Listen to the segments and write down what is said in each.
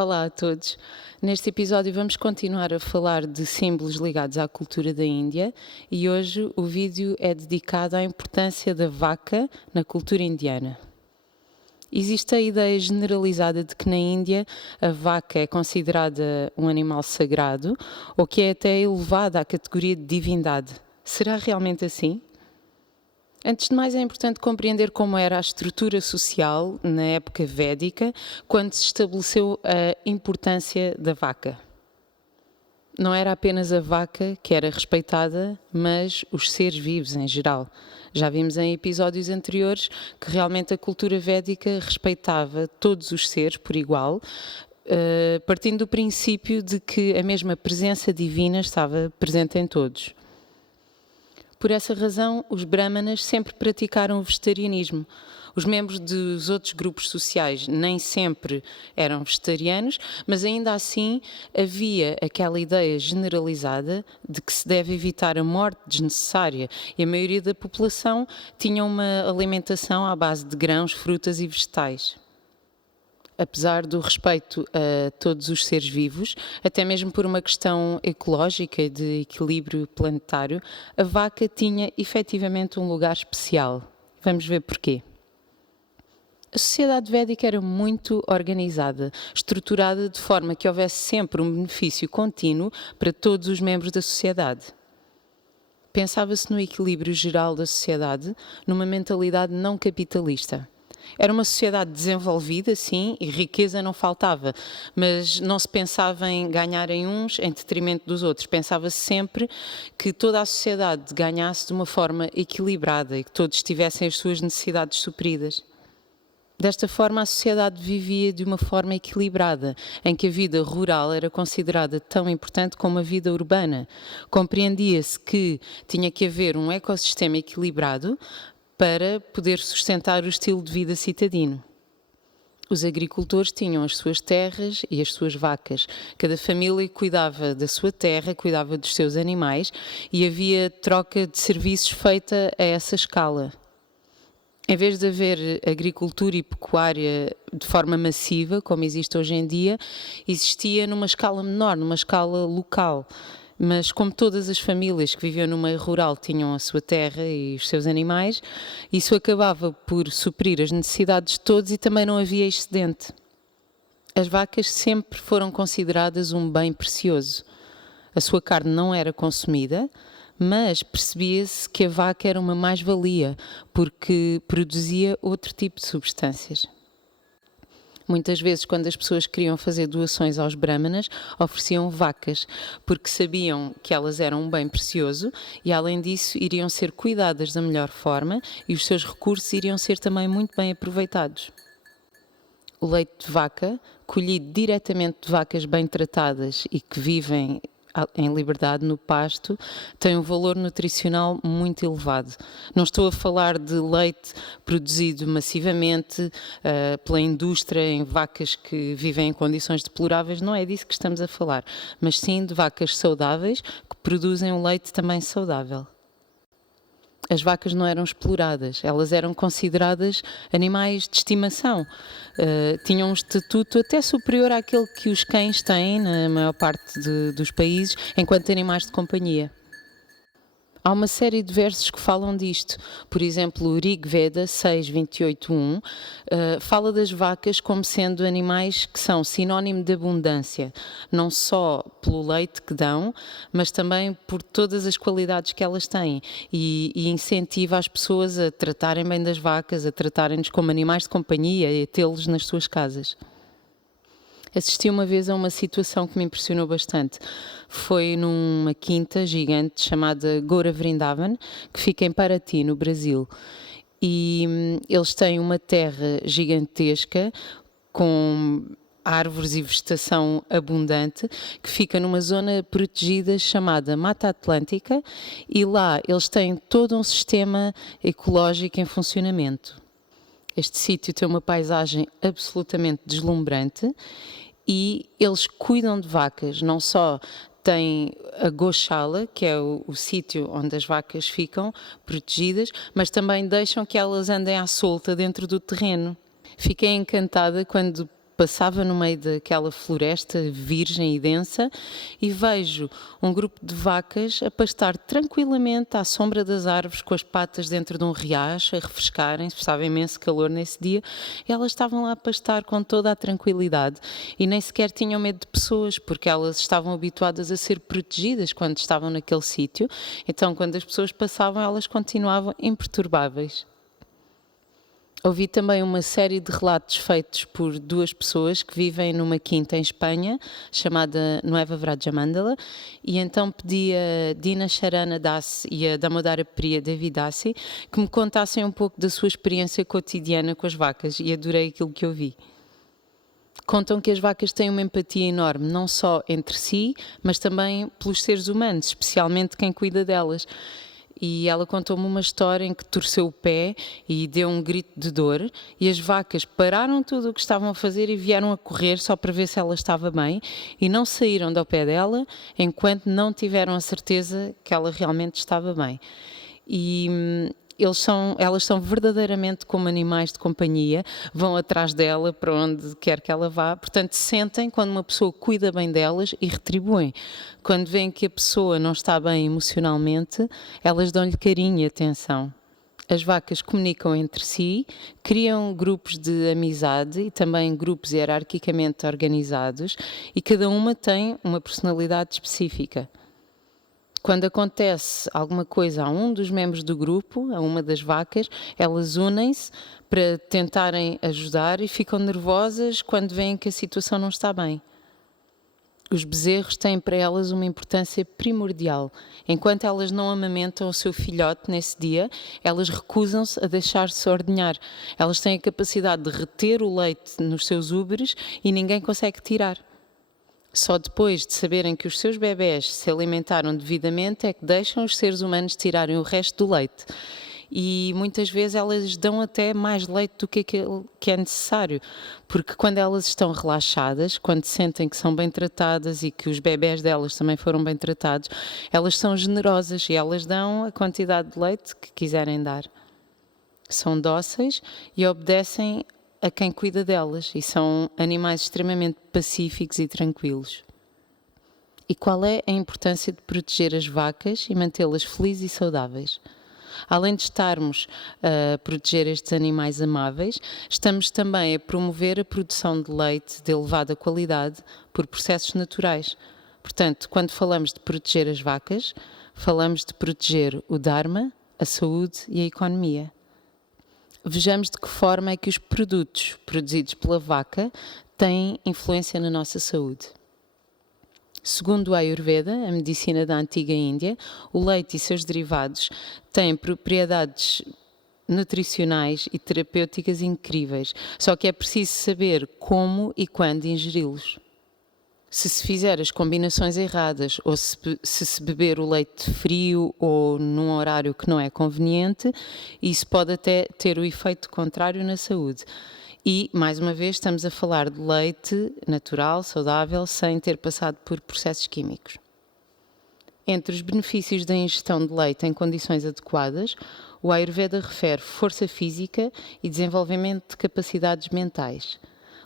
Olá a todos. Neste episódio vamos continuar a falar de símbolos ligados à cultura da Índia e hoje o vídeo é dedicado à importância da vaca na cultura indiana. Existe a ideia generalizada de que na Índia a vaca é considerada um animal sagrado ou que é até elevada à categoria de divindade. Será realmente assim? Antes de mais, é importante compreender como era a estrutura social na época védica, quando se estabeleceu a importância da vaca. Não era apenas a vaca que era respeitada, mas os seres vivos em geral. Já vimos em episódios anteriores que realmente a cultura védica respeitava todos os seres por igual, partindo do princípio de que a mesma presença divina estava presente em todos. Por essa razão, os brahmanas sempre praticaram o vegetarianismo. Os membros dos outros grupos sociais nem sempre eram vegetarianos, mas ainda assim havia aquela ideia generalizada de que se deve evitar a morte desnecessária e a maioria da população tinha uma alimentação à base de grãos, frutas e vegetais. Apesar do respeito a todos os seres vivos, até mesmo por uma questão ecológica e de equilíbrio planetário, a vaca tinha efetivamente um lugar especial. Vamos ver porquê. A sociedade védica era muito organizada, estruturada de forma que houvesse sempre um benefício contínuo para todos os membros da sociedade. Pensava-se no equilíbrio geral da sociedade, numa mentalidade não capitalista. Era uma sociedade desenvolvida, sim, e riqueza não faltava, mas não se pensava em ganhar em uns em detrimento dos outros. Pensava-se sempre que toda a sociedade ganhasse de uma forma equilibrada e que todos tivessem as suas necessidades supridas. Desta forma, a sociedade vivia de uma forma equilibrada, em que a vida rural era considerada tão importante como a vida urbana. Compreendia-se que tinha que haver um ecossistema equilibrado para poder sustentar o estilo de vida citadino. Os agricultores tinham as suas terras e as suas vacas. Cada família cuidava da sua terra, cuidava dos seus animais e havia troca de serviços feita a essa escala. Em vez de haver agricultura e pecuária de forma massiva, como existe hoje em dia, existia numa escala menor, numa escala local. Mas como todas as famílias que viviam no meio rural tinham a sua terra e os seus animais, isso acabava por suprir as necessidades de todos e também não havia excedente. As vacas sempre foram consideradas um bem precioso. A sua carne não era consumida, mas percebia-se que a vaca era uma mais-valia, porque produzia outro tipo de substâncias. Muitas vezes, quando as pessoas queriam fazer doações aos brahmanas, ofereciam vacas, porque sabiam que elas eram um bem precioso e, além disso, iriam ser cuidadas da melhor forma e os seus recursos iriam ser também muito bem aproveitados. O leite de vaca, colhido diretamente de vacas bem tratadas e que vivem em liberdade no pasto, tem um valor nutricional muito elevado. Não estou a falar de leite produzido massivamente pela indústria em vacas que vivem em condições deploráveis, não é disso que estamos a falar, mas sim de vacas saudáveis que produzem um leite também saudável. As vacas não eram exploradas, elas eram consideradas animais de estimação. Tinham um estatuto até superior àquele que os cães têm na maior parte dos países, enquanto animais de companhia. Há uma série de versos que falam disto. Por exemplo, o Rig Veda 6.28.1 fala das vacas como sendo animais que são sinónimo de abundância, não só pelo leite que dão, mas também por todas as qualidades que elas têm e incentiva as pessoas a tratarem bem das vacas, a tratarem-nos como animais de companhia e a tê-los nas suas casas. Assisti uma vez a uma situação que me impressionou bastante. Foi numa quinta gigante chamada Goura Vrindavan, que fica em Paraty, no Brasil. E eles têm uma terra gigantesca com árvores e vegetação abundante, que fica numa zona protegida chamada Mata Atlântica, e lá eles têm todo um sistema ecológico em funcionamento. Este sítio tem uma paisagem absolutamente deslumbrante e eles cuidam de vacas, não só têm a goshala, que é o sítio onde as vacas ficam protegidas, mas também deixam que elas andem à solta dentro do terreno. Fiquei encantada quando passava no meio daquela floresta virgem e densa e vejo um grupo de vacas a pastar tranquilamente à sombra das árvores com as patas dentro de um riacho, a refrescarem-se, estava imenso calor nesse dia, e elas estavam lá a pastar com toda a tranquilidade e nem sequer tinham medo de pessoas, porque elas estavam habituadas a ser protegidas quando estavam naquele sítio, então quando as pessoas passavam elas continuavam imperturbáveis. Ouvi também uma série de relatos feitos por duas pessoas que vivem numa quinta em Espanha, chamada Nueva Vrajamandala, e então pedi a Dina Sharana Das e a Damodara Priya Devidasi que me contassem um pouco da sua experiência cotidiana com as vacas, e adorei aquilo que ouvi. Contam que as vacas têm uma empatia enorme, não só entre si, mas também pelos seres humanos, especialmente quem cuida delas. E ela contou-me uma história em que torceu o pé e deu um grito de dor, e as vacas pararam tudo o que estavam a fazer e vieram a correr só para ver se ela estava bem, e não saíram do pé dela enquanto não tiveram a certeza que ela realmente estava bem. E elas são verdadeiramente como animais de companhia, vão atrás dela para onde quer que ela vá, portanto sentem quando uma pessoa cuida bem delas e retribuem. Quando veem que a pessoa não está bem emocionalmente, elas dão-lhe carinho e atenção. As vacas comunicam entre si, criam grupos de amizade e também grupos hierarquicamente organizados, e cada uma tem uma personalidade específica. Quando acontece alguma coisa a um dos membros do grupo, a uma das vacas, elas unem-se para tentarem ajudar e ficam nervosas quando veem que a situação não está bem. Os bezerros têm para elas uma importância primordial. Enquanto elas não amamentam o seu filhote nesse dia, elas recusam-se a deixar-se ordenhar. Elas têm a capacidade de reter o leite nos seus úberes e ninguém consegue tirar. Só depois de saberem que os seus bebés se alimentaram devidamente é que deixam os seres humanos tirarem o resto do leite. E muitas vezes elas dão até mais leite do que aquele que é necessário, porque quando elas estão relaxadas, quando sentem que são bem tratadas e que os bebés delas também foram bem tratados, elas são generosas e elas dão a quantidade de leite que quiserem dar. São dóceis e obedecem a quem cuida delas, e são animais extremamente pacíficos e tranquilos. E qual é a importância de proteger as vacas e mantê-las felizes e saudáveis? Além de estarmos a proteger estes animais amáveis, estamos também a promover a produção de leite de elevada qualidade por processos naturais. Portanto, quando falamos de proteger as vacas, falamos de proteger o Dharma, a saúde e a economia. Vejamos de que forma é que os produtos produzidos pela vaca têm influência na nossa saúde. Segundo a Ayurveda, a medicina da antiga Índia, o leite e seus derivados têm propriedades nutricionais e terapêuticas incríveis, só que é preciso saber como e quando ingeri-los. Se fizer as combinações erradas, ou se beber o leite frio ou num horário que não é conveniente, isso pode até ter o efeito contrário na saúde. E, mais uma vez, estamos a falar de leite natural, saudável, sem ter passado por processos químicos. Entre os benefícios da ingestão de leite em condições adequadas, o Ayurveda refere força física e desenvolvimento de capacidades mentais.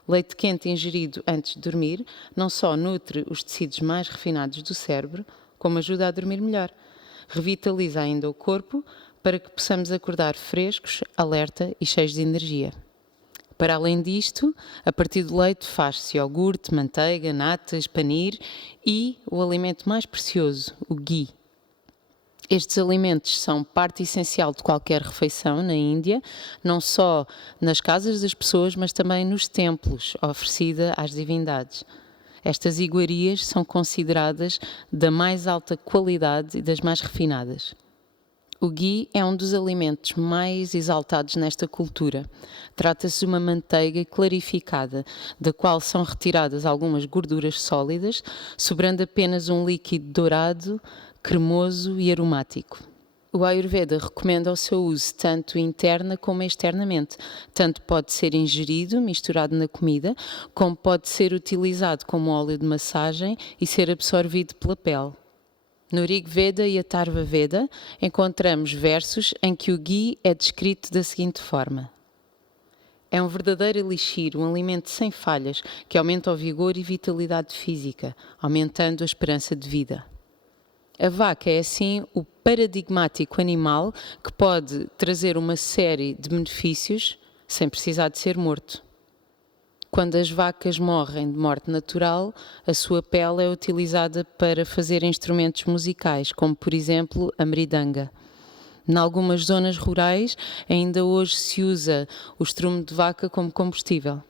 Leite quente ingerido antes de dormir não só nutre os tecidos mais refinados do cérebro, como ajuda a dormir melhor. Revitaliza ainda o corpo para que possamos acordar frescos, alerta e cheios de energia. Para além disto, a partir do leite faz-se iogurte, manteiga, natas, panir e o alimento mais precioso, o ghee. Estes alimentos são parte essencial de qualquer refeição na Índia, não só nas casas das pessoas, mas também nos templos, oferecida às divindades. Estas iguarias são consideradas da mais alta qualidade e das mais refinadas. O ghee é um dos alimentos mais exaltados nesta cultura. Trata-se de uma manteiga clarificada, da qual são retiradas algumas gorduras sólidas, sobrando apenas um líquido dourado, cremoso e aromático. O Ayurveda recomenda o seu uso tanto interna como externamente. Tanto pode ser ingerido, misturado na comida, como pode ser utilizado como óleo de massagem e ser absorvido pela pele. No Rig Veda e Atharva Veda encontramos versos em que o ghee é descrito da seguinte forma: É um verdadeiro elixir, um alimento sem falhas, que aumenta o vigor e vitalidade física, aumentando a esperança de vida. A vaca é, assim, o paradigmático animal que pode trazer uma série de benefícios sem precisar de ser morto. Quando as vacas morrem de morte natural, a sua pele é utilizada para fazer instrumentos musicais, como, por exemplo, a meridanga. Em algumas zonas rurais, ainda hoje se usa o estrume de vaca como combustível.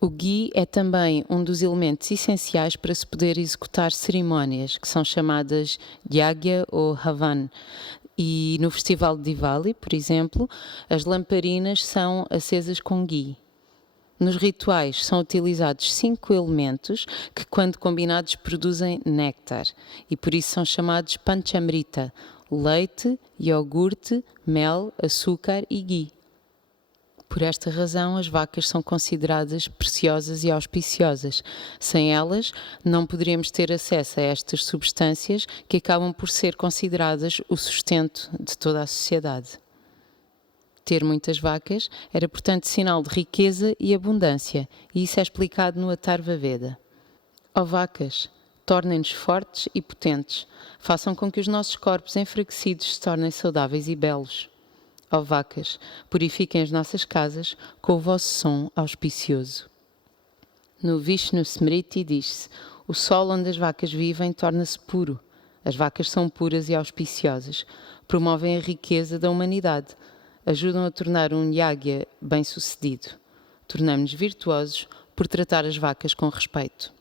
O ghee é também um dos elementos essenciais para se poder executar cerimónias, que são chamadas yagya ou havan. E no festival de Diwali, por exemplo, as lamparinas são acesas com ghee. Nos rituais são utilizados 5 elementos que, quando combinados, produzem néctar e por isso são chamados panchamrita: leite, iogurte, mel, açúcar e ghee. Por esta razão, as vacas são consideradas preciosas e auspiciosas. Sem elas, não poderíamos ter acesso a estas substâncias que acabam por ser consideradas o sustento de toda a sociedade. Ter muitas vacas era, portanto, sinal de riqueza e abundância, e isso é explicado no Atharva Veda. Ó vacas, tornem-nos fortes e potentes, façam com que os nossos corpos enfraquecidos se tornem saudáveis e belos. Ó vacas, purifiquem as nossas casas com o vosso som auspicioso. No Vishnu Smriti diz-se: o sol onde as vacas vivem torna-se puro. As vacas são puras e auspiciosas, promovem a riqueza da humanidade, ajudam a tornar um yagya bem-sucedido. Tornamos-nos virtuosos por tratar as vacas com respeito.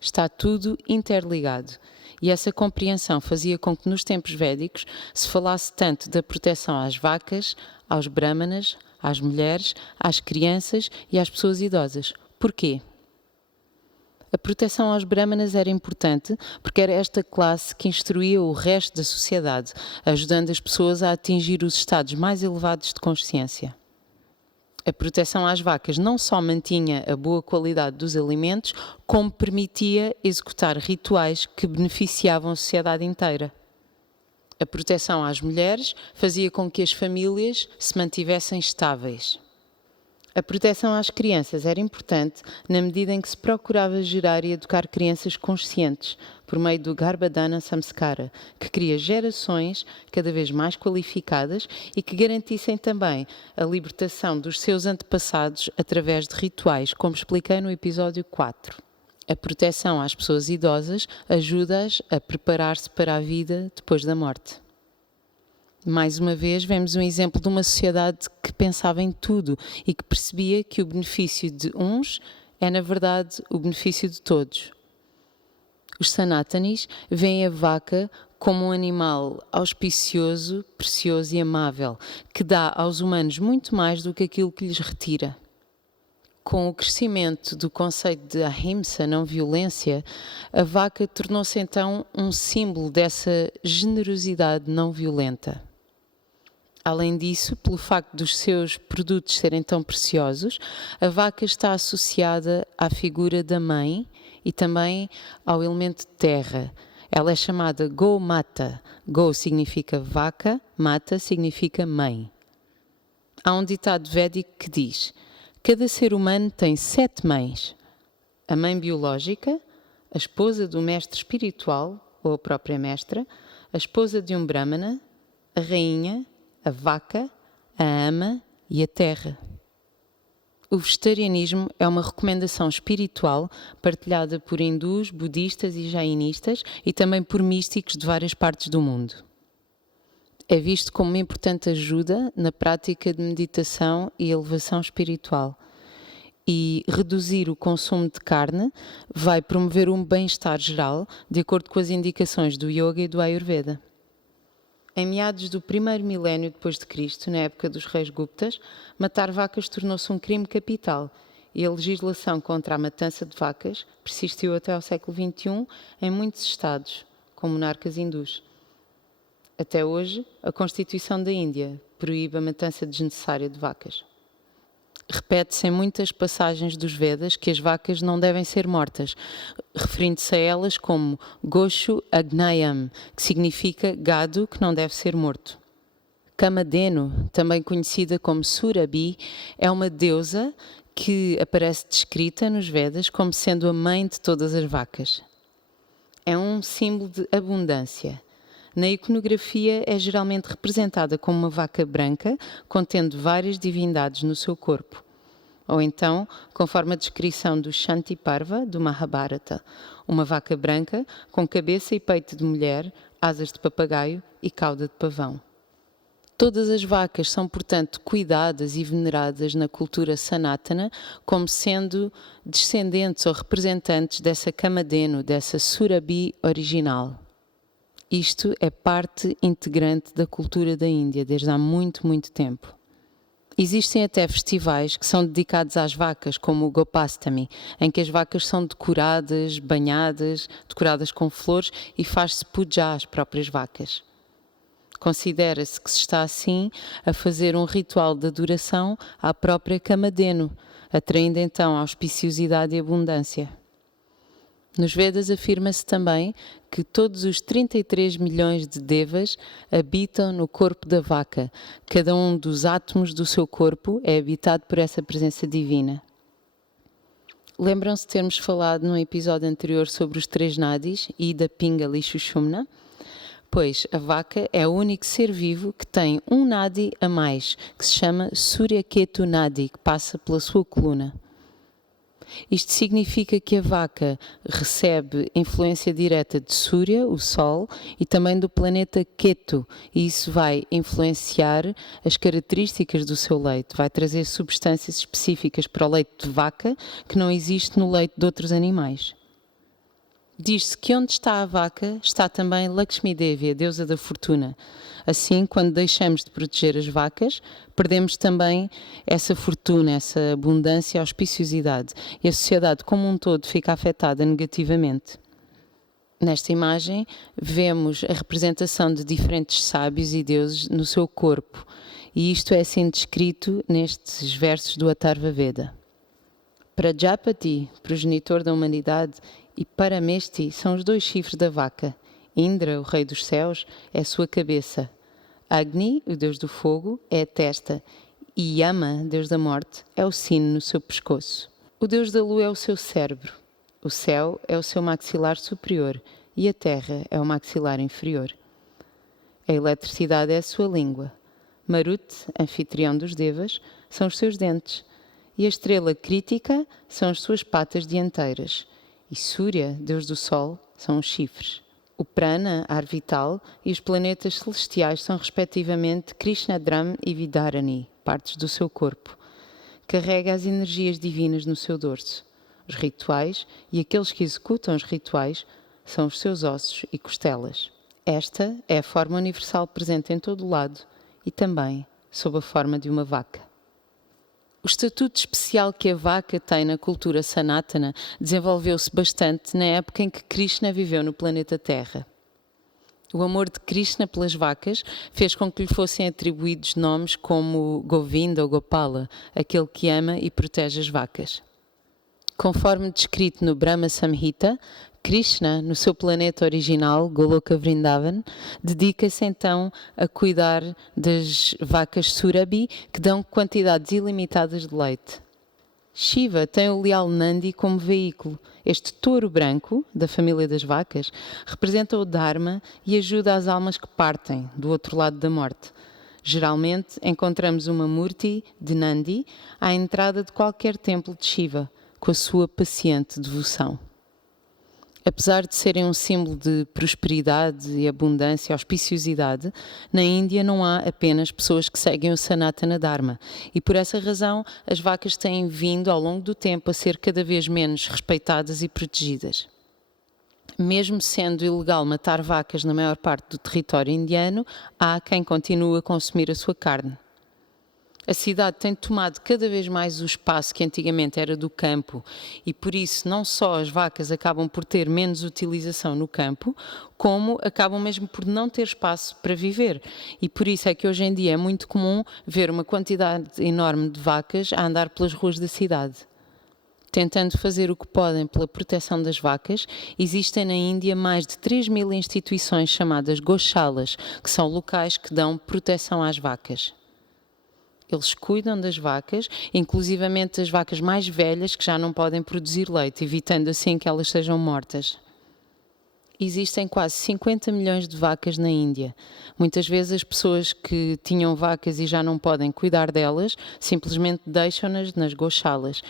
Está tudo interligado, e essa compreensão fazia com que nos tempos védicos se falasse tanto da proteção às vacas, aos brahmanas, às mulheres, às crianças e às pessoas idosas. Porquê? A proteção aos brahmanas era importante porque era esta classe que instruía o resto da sociedade, ajudando as pessoas a atingir os estados mais elevados de consciência. A proteção às vacas não só mantinha a boa qualidade dos alimentos, como permitia executar rituais que beneficiavam a sociedade inteira. A proteção às mulheres fazia com que as famílias se mantivessem estáveis. A proteção às crianças era importante na medida em que se procurava gerar e educar crianças conscientes por meio do Garbhadana Samskara, que cria gerações cada vez mais qualificadas e que garantissem também a libertação dos seus antepassados através de rituais, como expliquei no episódio 4. A proteção às pessoas idosas ajuda-as a preparar-se para a vida depois da morte. Mais uma vez, vemos um exemplo de uma sociedade que pensava em tudo e que percebia que o benefício de uns é, na verdade, o benefício de todos. Os Sanatanis veem a vaca como um animal auspicioso, precioso e amável, que dá aos humanos muito mais do que aquilo que lhes retira. Com o crescimento do conceito de ahimsa, não violência, a vaca tornou-se então um símbolo dessa generosidade não violenta. Além disso, pelo facto dos seus produtos serem tão preciosos, a vaca está associada à figura da mãe e também ao elemento terra. Ela é chamada Gomata. Go significa vaca, mata significa mãe. Há um ditado védico que diz: cada ser humano tem 7 mães. A mãe biológica, a esposa do mestre espiritual, ou a própria mestra, a esposa de um brahmana, a rainha, a vaca, a ama e a terra. O vegetarianismo é uma recomendação espiritual partilhada por hindus, budistas e jainistas e também por místicos de várias partes do mundo. É visto como uma importante ajuda na prática de meditação e elevação espiritual. E reduzir o consumo de carne vai promover um bem-estar geral, de acordo com as indicações do Yoga e do Ayurveda. Em meados do primeiro milénio depois de Cristo, na época dos reis Guptas, matar vacas tornou-se um crime capital e a legislação contra a matança de vacas persistiu até ao século XXI em muitos estados, com monarcas hindus. Até hoje, a Constituição da Índia proíbe a matança desnecessária de vacas. Repete-se em muitas passagens dos Vedas que as vacas não devem ser mortas, referindo-se a elas como Goshu Agnayam, que significa gado que não deve ser morto. Kamadhenu, também conhecida como Surabhi, é uma deusa que aparece descrita nos Vedas como sendo a mãe de todas as vacas. É um símbolo de abundância. Na iconografia é geralmente representada como uma vaca branca, contendo várias divindades no seu corpo. Ou então, conforme a descrição do Shanti Parva, do Mahabharata, uma vaca branca com cabeça e peito de mulher, asas de papagaio e cauda de pavão. Todas as vacas são, portanto, cuidadas e veneradas na cultura sanatana como sendo descendentes ou representantes dessa Kamadhenu, dessa Surabhi original. Isto é parte integrante da cultura da Índia desde há muito, muito tempo. Existem até festivais que são dedicados às vacas, como o Gopastami, em que as vacas são decoradas, banhadas, decoradas com flores e faz-se puja às próprias vacas. Considera-se que se está assim a fazer um ritual de adoração à própria Kamadhenu, atraindo então auspiciosidade e abundância. Nos Vedas afirma-se também que todos os 33 milhões de devas habitam no corpo da vaca. Cada um dos átomos do seu corpo é habitado por essa presença divina. Lembram-se de termos falado num episódio anterior sobre os 3 nadis, Ida, Pingala e Sushumna? Pois a vaca é o único ser vivo que tem um nadi a mais, que se chama Suryaketu Nadi, que passa pela sua coluna. Isto significa que a vaca recebe influência direta de Surya, o Sol, e também do planeta Ketu, e isso vai influenciar as características do seu leite, vai trazer substâncias específicas para o leite de vaca que não existe no leite de outros animais. Diz-se que onde está a vaca está também Lakshmi Devi, a deusa da fortuna. Assim, quando deixamos de proteger as vacas, perdemos também essa fortuna, essa abundância e auspiciosidade. E a sociedade como um todo fica afetada negativamente. Nesta imagem, vemos a representação de diferentes sábios e deuses no seu corpo. E isto é assim descrito nestes versos do Atharva Veda. Prajapati, progenitor da humanidade, e Parameshti são os 2 chifres da vaca. Indra, o rei dos céus, é a sua cabeça. Agni, o deus do fogo, é a testa. E Yama, deus da morte, é o sino no seu pescoço. O deus da lua é o seu cérebro. O céu é o seu maxilar superior e a terra é o maxilar inferior. A eletricidade é a sua língua. Marut, anfitrião dos devas, são os seus dentes. E a estrela crítica são as suas patas dianteiras. E Surya, deus do sol, são os chifres. O prana, ar vital, e os planetas celestiais são respectivamente Krishnadram e Vidarani, partes do seu corpo. Carrega as energias divinas no seu dorso. Os rituais e aqueles que executam os rituais são os seus ossos e costelas. Esta é a forma universal presente em todo o lado e também sob a forma de uma vaca. O estatuto especial que a vaca tem na cultura sanatana desenvolveu-se bastante na época em que Krishna viveu no planeta Terra. O amor de Krishna pelas vacas fez com que lhe fossem atribuídos nomes como Govinda ou Gopala, aquele que ama e protege as vacas. Conforme descrito no Brahma Samhita, Krishna, no seu planeta original, Goloka Vrindavan, dedica-se então a cuidar das vacas Surabhi, que dão quantidades ilimitadas de leite. Shiva tem o leal Nandi como veículo. Este touro branco, da família das vacas, representa o Dharma e ajuda as almas que partem do outro lado da morte. Geralmente encontramos uma Murti de Nandi à entrada de qualquer templo de Shiva, com a sua paciente devoção. Apesar de serem um símbolo de prosperidade e abundância e auspiciosidade, na Índia não há apenas pessoas que seguem o Sanatana Dharma e por essa razão as vacas têm vindo ao longo do tempo a ser cada vez menos respeitadas e protegidas. Mesmo sendo ilegal matar vacas na maior parte do território indiano, há quem continue a consumir a sua carne. A cidade tem tomado cada vez mais o espaço que antigamente era do campo e por isso não só as vacas acabam por ter menos utilização no campo, como acabam mesmo por não ter espaço para viver. E por isso é que hoje em dia é muito comum ver uma quantidade enorme de vacas a andar pelas ruas da cidade. Tentando fazer o que podem pela proteção das vacas, existem na Índia mais de 3.000 instituições chamadas Goshalas, que são locais que dão proteção às vacas. Eles cuidam das vacas, inclusivamente das vacas mais velhas que já não podem produzir leite, evitando assim que elas sejam mortas. Existem quase 50 milhões de vacas na Índia. Muitas vezes as pessoas que tinham vacas e já não podem cuidar delas, simplesmente deixam-nas nas goshalas.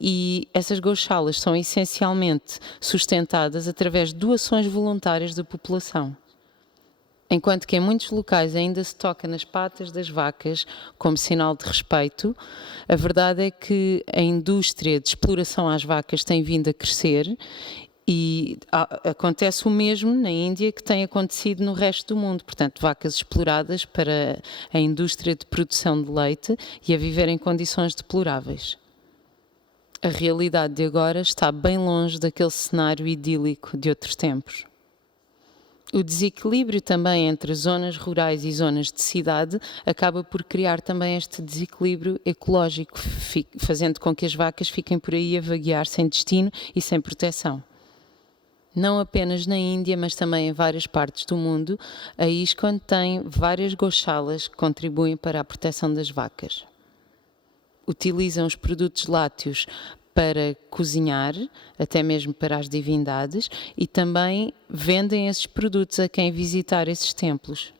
E essas goshalas são essencialmente sustentadas através de doações voluntárias da população. Enquanto que em muitos locais ainda se toca nas patas das vacas como sinal de respeito, a verdade é que a indústria de exploração às vacas tem vindo a crescer. E acontece o mesmo na Índia que tem acontecido no resto do mundo. Portanto, vacas exploradas para a indústria de produção de leite e a viver em condições deploráveis. A realidade de agora está bem longe daquele cenário idílico de outros tempos. O desequilíbrio também entre zonas rurais e zonas de cidade acaba por criar também este desequilíbrio ecológico, fazendo com que as vacas fiquem por aí a vaguear sem destino e sem proteção. Não apenas na Índia, mas também em várias partes do mundo, a ISKCON tem várias goshalas que contribuem para a proteção das vacas. Utilizam os produtos lácteos para cozinhar, até mesmo para as divindades, e também vendem esses produtos a quem visitar esses templos.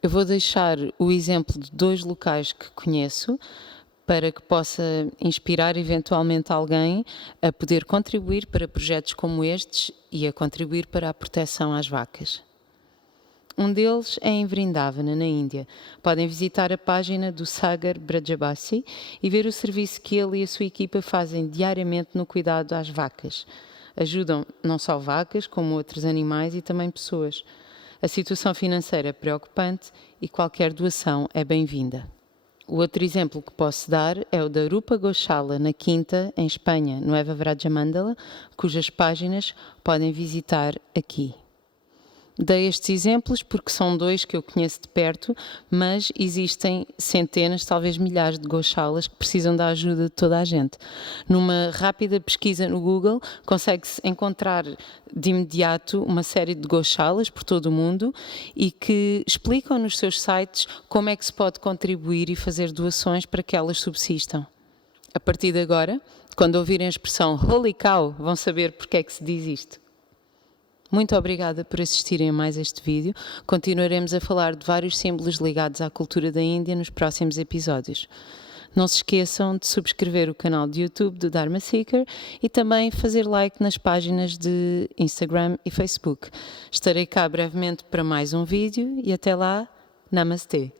Eu vou deixar o exemplo de 2 locais que conheço, para que possa inspirar eventualmente alguém a poder contribuir para projetos como estes e a contribuir para a proteção às vacas. Um deles é em Vrindavana, na Índia. Podem visitar a página do Sagar Brajabasi e ver o serviço que ele e a sua equipa fazem diariamente no cuidado às vacas. Ajudam não só vacas, como outros animais e também pessoas. A situação financeira é preocupante e qualquer doação é bem-vinda. O outro exemplo que posso dar é o da Rupa Goshala, na Quinta, em Espanha, no Eva Vrajamandala, cujas páginas podem visitar aqui. Dei estes exemplos porque são 2 que eu conheço de perto, mas existem centenas, talvez milhares de goshalas que precisam da ajuda de toda a gente. Numa rápida pesquisa no Google, consegue-se encontrar de imediato uma série de goshalas por todo o mundo e que explicam nos seus sites como é que se pode contribuir e fazer doações para que elas subsistam. A partir de agora, quando ouvirem a expressão Holy Cow, vão saber porque é que se diz isto. Muito obrigada por assistirem a mais este vídeo. Continuaremos a falar de vários símbolos ligados à cultura da Índia nos próximos episódios. Não se esqueçam de subscrever o canal de YouTube do Dharma Seeker e também fazer like nas páginas de Instagram e Facebook. Estarei cá brevemente para mais um vídeo e até lá, Namastê!